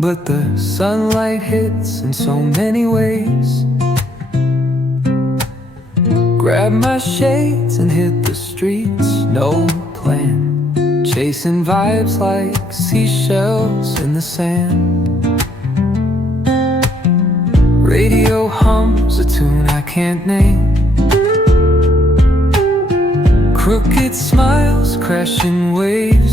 but the sunlight hits in so many ways. Grab my shades and hit the streets, no plan, chasing vibes like seashells in the sand. Radio hums a tune I can't name. Crooked smiles, crashing waves.